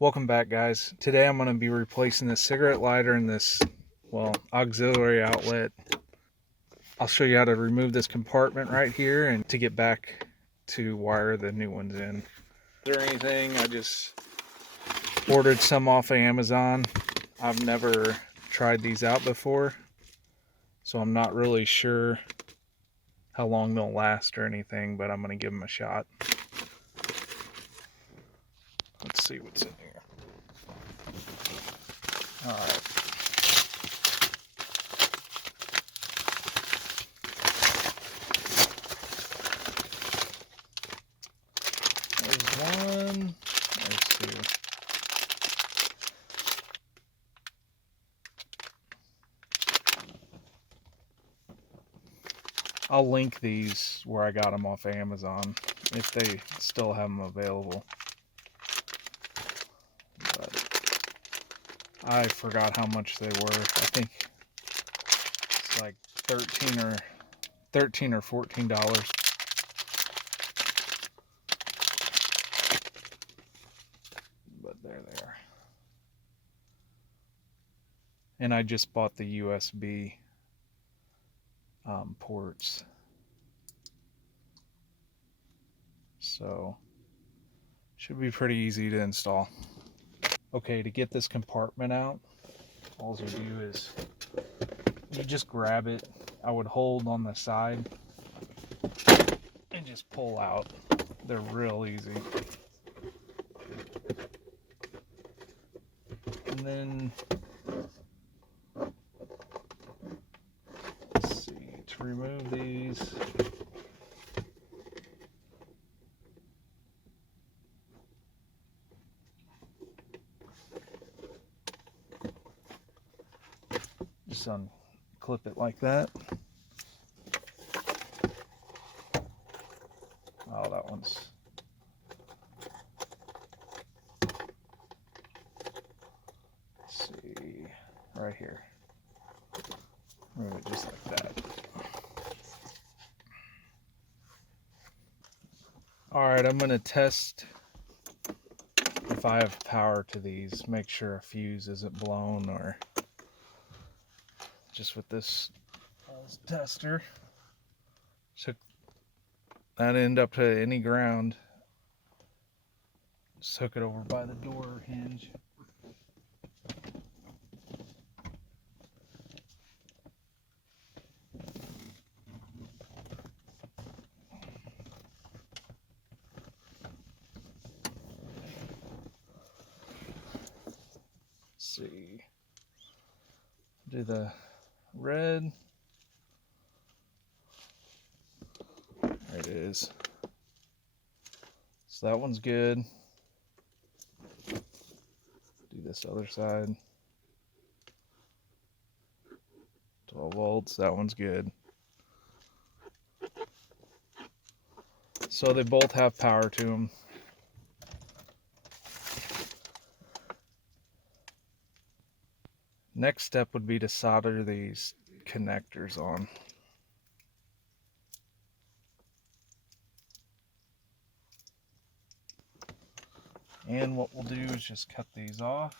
Welcome back, guys. Today I'm going to be replacing this cigarette lighter and this, auxiliary outlet. I'll show you how to remove this compartment right here and to get back to wire the new ones in. Is there anything? I just ordered some off of Amazon. I've never tried these out before, so I'm not really sure how long they'll last or anything, but I'm going to give them a shot. Let's see what's in here. All right. There's one. There's two. I'll link these where I got them off Amazon if they still have them available. But I forgot how much they were. I think it's like 13 or $14. But there they are. And I just bought the USB ports. So should be pretty easy to install. Okay, to get this compartment out, all you do is you just grab it. I would hold on the side and just pull out. They're real easy. And then, let's see, to remove these, just unclip it like that. Oh, that one's, let's see, right here. Remove it just like that. Alright, I'm going to test if I have power to these. Make sure a fuse isn't blown or just with this tester. Took that end up to any ground. Just hook it over by the door hinge. Let's see. Do the red. There it is. So that one's good. Do this other side. 12 volts, that one's good. So they both have power to them. Next step would be to solder these connectors on. And what we'll do is just cut these off.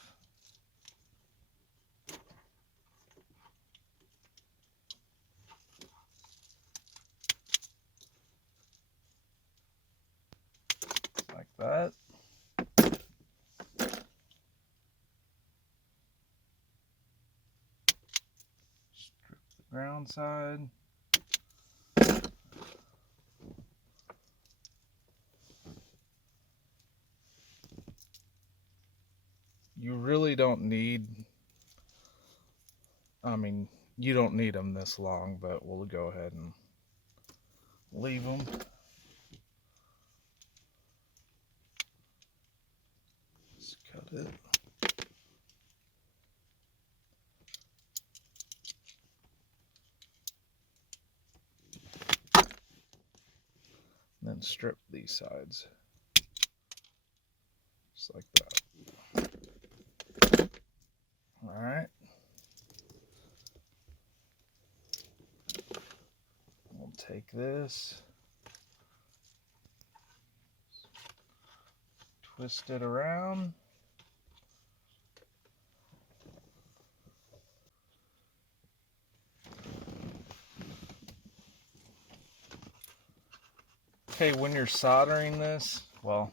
Like that. Strip the ground side. You really don't need, you don't need them this long, but we'll go ahead and leave them. Just cut it. Then strip these sides. Just like that. Alright. We'll take this, twist it around, Okay, when you're soldering this, well,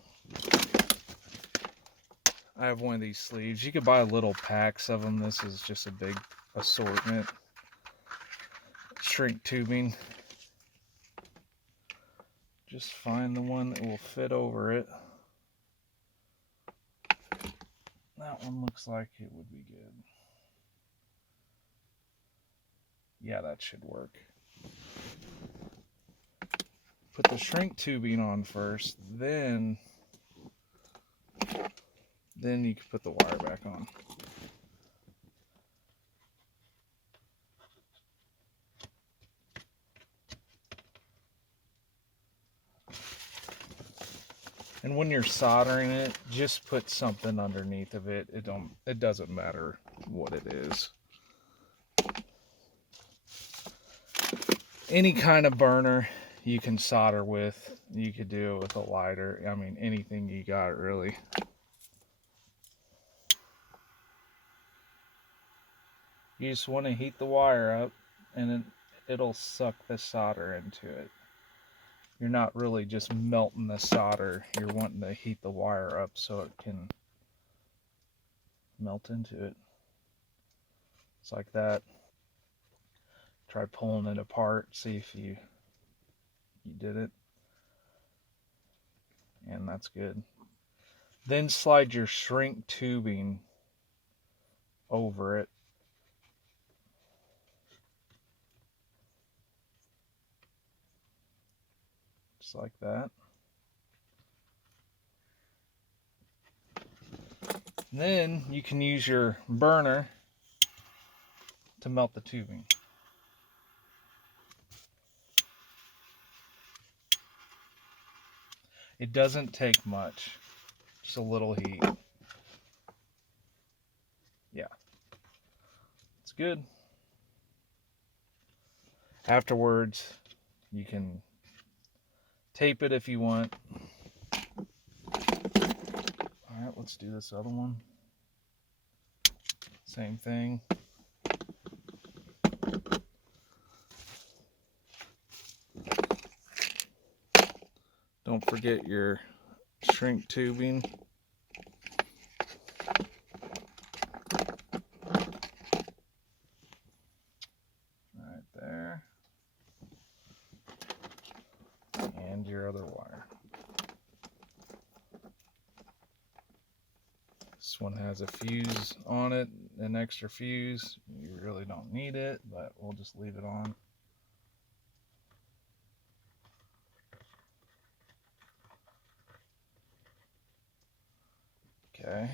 I have one of these sleeves. You could buy little packs of them. This is just a big assortment. Shrink tubing. Just find the one that will fit over it. That one looks like it would be good. Yeah, that should work. Put the shrink tubing on first, then you can put the wire back on. And when you're soldering it, just put something underneath of it. It doesn't matter what it is. Any kind of burner you can solder with. You could do it with a lighter. I mean, anything you got, really. You just want to heat the wire up, and it'll suck the solder into it. You're not really just melting the solder. You're wanting to heat the wire up so it can melt into it. It's like that. Try pulling it apart, see if you did it. And that's good. Then slide your shrink tubing over it. Just like that. Then you can use your burner to melt the tubing. It doesn't take much, just a little heat. Yeah, it's good. Afterwards, you can tape it if you want. Alright, let's do this other one. Same thing. Don't forget your shrink tubing. Right there. And your other wire. This one has a fuse on it, an extra fuse. You really don't need it, but we'll just leave it on. Okay.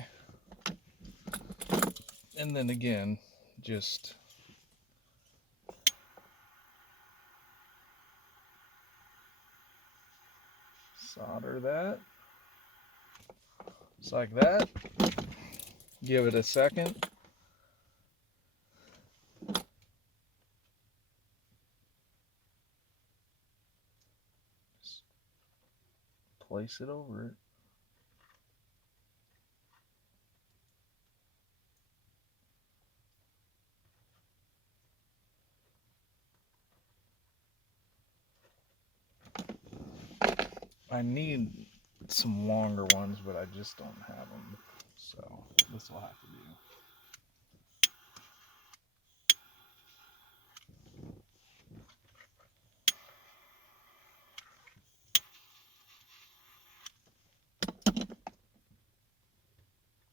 And then again, just solder that. Just like that. Give it a second. Just place it over it. I need some longer ones, but I just don't have them. So this will have to do.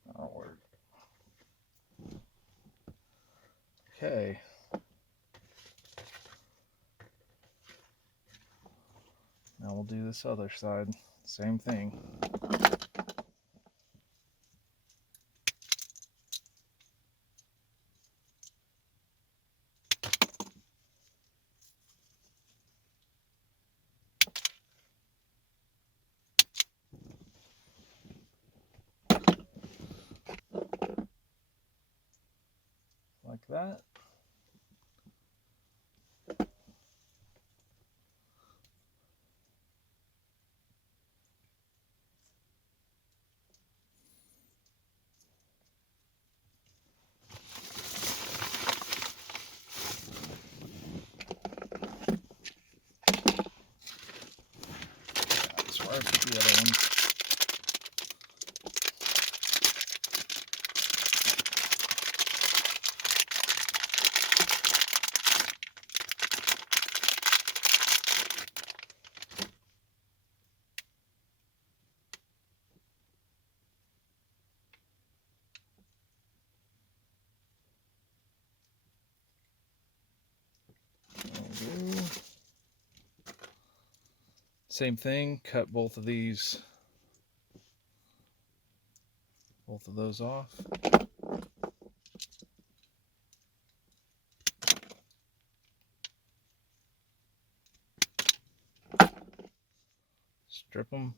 That'll work. Okay. Now we'll do this other side. Same thing. Like that. the other ones. Same thing, cut both of those off. Strip them.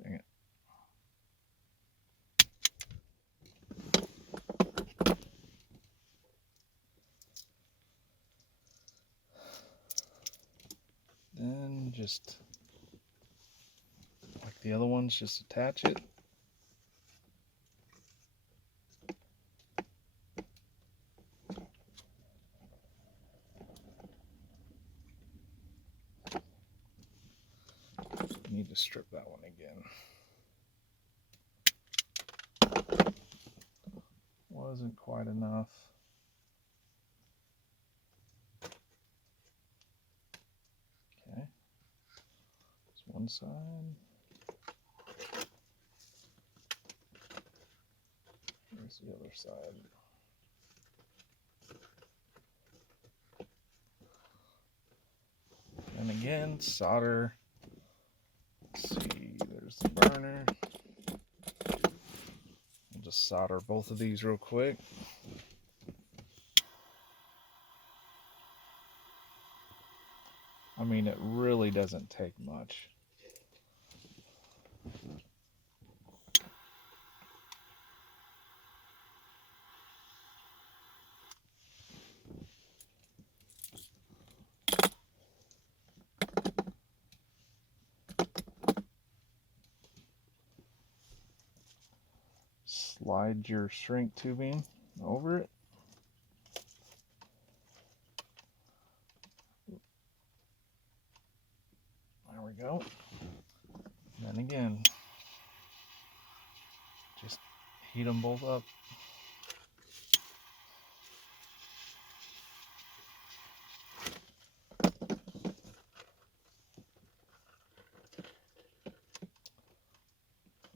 Dang it. Then just like the other ones, just attach it. Need to strip that one again. Wasn't quite enough. Okay. That's one side. Here's the other side. And again, solder. Let's see, there's the burner. We'll just solder both of these real quick. I mean, it really doesn't take much. Slide your shrink tubing over it. There we go. And then again, just heat them both up.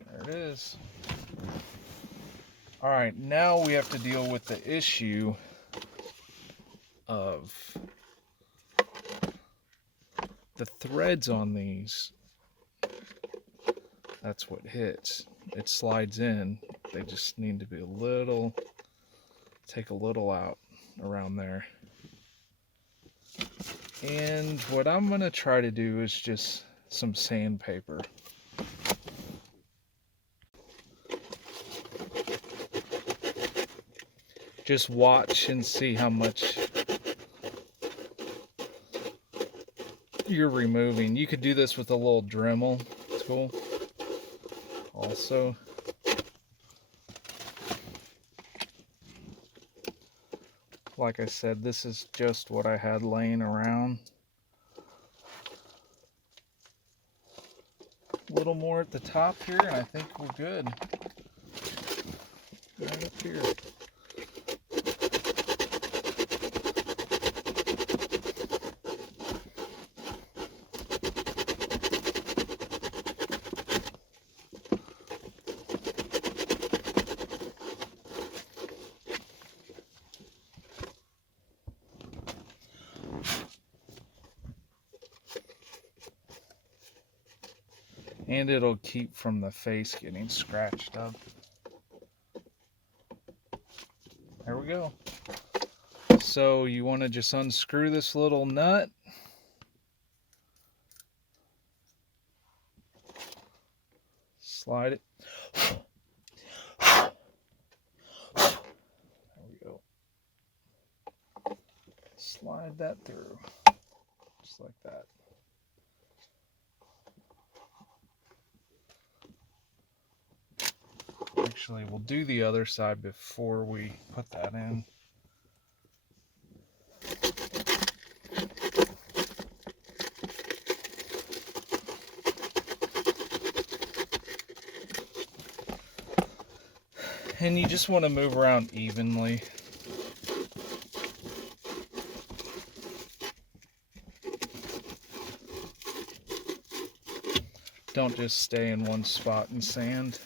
There it is. All right, now we have to deal with the issue of the threads on these. That's what hits. It slides in. They just need to be take a little out around there. And what I'm gonna try to do is just some sandpaper. Just watch and see how much you're removing. You could do this with a little Dremel tool also. Like I said, this is just what I had laying around. A little more at the top here, and I think we're good. Right up here. And it'll keep from the face getting scratched up. There we go. So you want to just unscrew this little nut. Slide it. There we go. Slide that through. Just like that. Actually, we'll do the other side before we put that in. And you just want to move around evenly. Don't just stay in one spot and sand.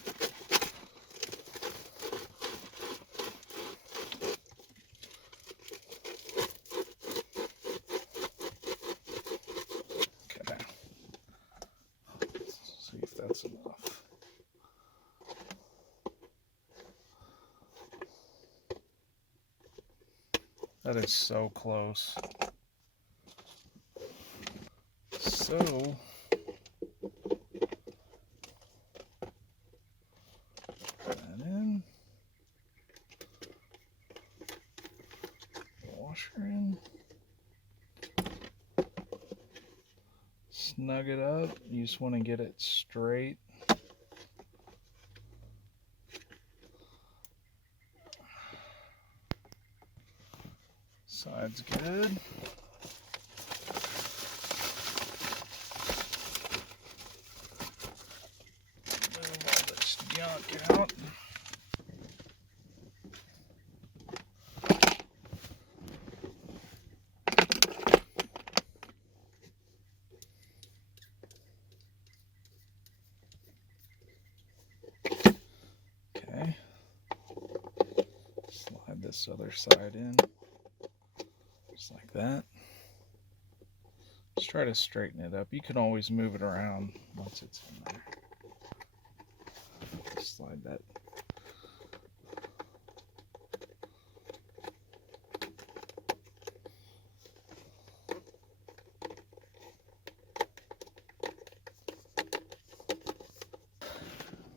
Okay. Let's see if that's enough. That is so close. So put that in. Washer in. Snug it up. You just want to get it straight. Side's good. Move all this junk out. Okay. Slide this other side in. Just like that. Just try to straighten it up. You can always move it around once it's in there. Slide that.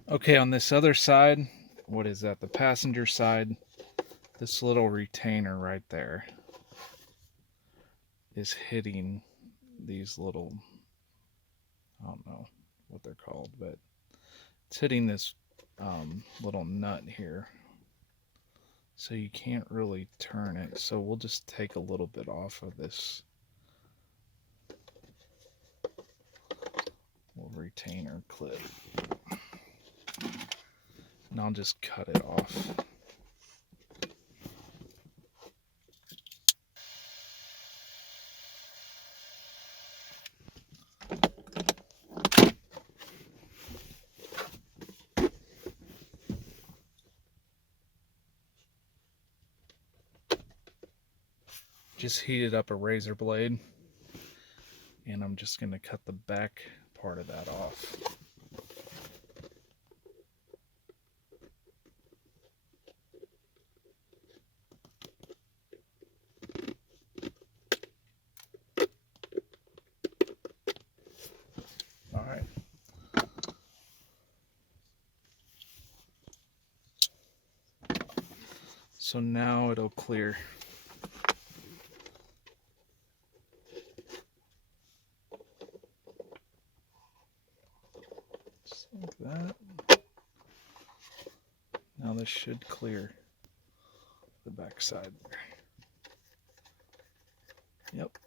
Okay, on this other side, what is that? The passenger side, this little retainer right there is hitting these little, I don't know what they're called, but it's hitting this little nut here. So you can't really turn it. So we'll just take a little bit off of this little retainer clip. And I'll just cut it off. Just heated up a razor blade, and I'm just going to cut the back part of that off. All right. So now it'll clear. Just like that. Now this should clear the back side there. Yep.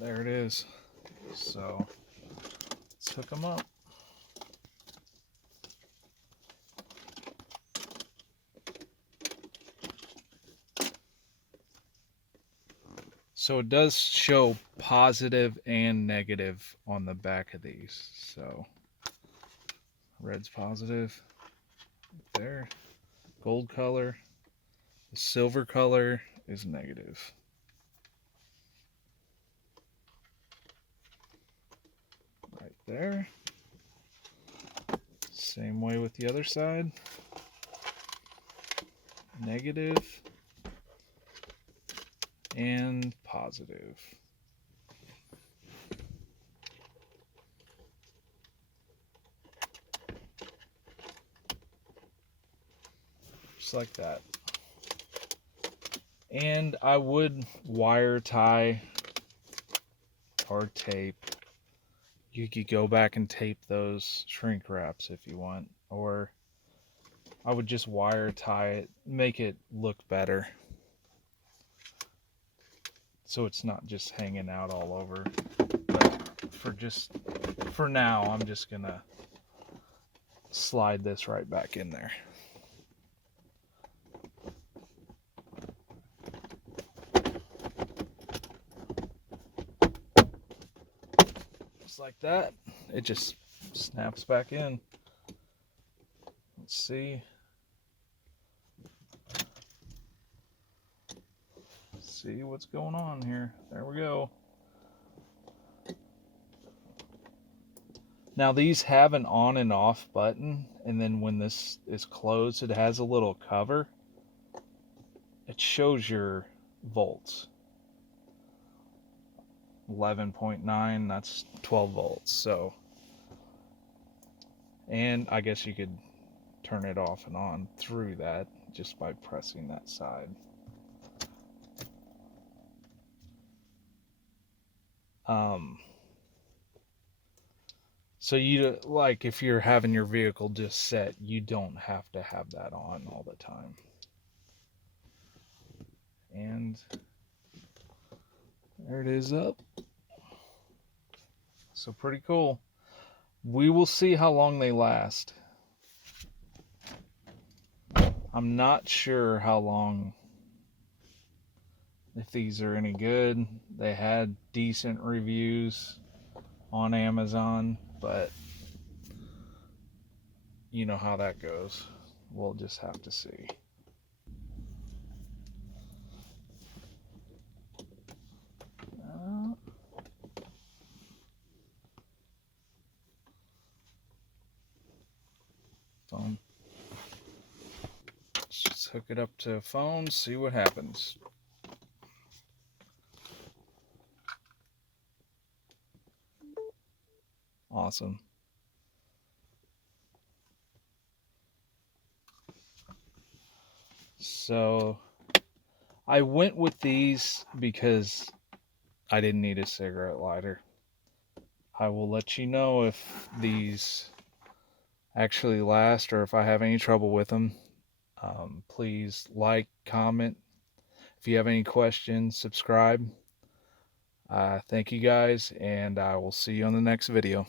There it is. So let's hook them up. So it does show positive and negative on the back of these. So red's positive there. Gold color. The silver color is negative. Right there. Same way with the other side. Negative and positive. Just like that. And I would wire tie or tape. You could go back and tape those shrink wraps if you want, or I would just wire tie it, make it look better, so it's not just hanging out all over. But for now, I'm just gonna slide this right back in there. Just like that, it just snaps back in. Let's see. See what's going on here. There we go. Now these have an on and off button, and then when this is closed, it has a little cover. It shows your volts. 11.9, that's 12 volts. So, and I guess you could turn it off and on through that just by pressing that side. So you, like, if you're having your vehicle just set, you don't have to have that on all the time. And there it is up. So pretty cool. We will see how long they last. I'm not sure how long, if these are any good. They had decent reviews on Amazon, but you know how that goes. We'll just have to see. Phone. Let's just hook it up to a phone, see what happens. Awesome. So I went with these because I didn't need a cigarette lighter. I will let you know if these actually last or if I have any trouble with them. Please like, comment. If you have any questions, subscribe. Thank you guys, and I will see you on the next video.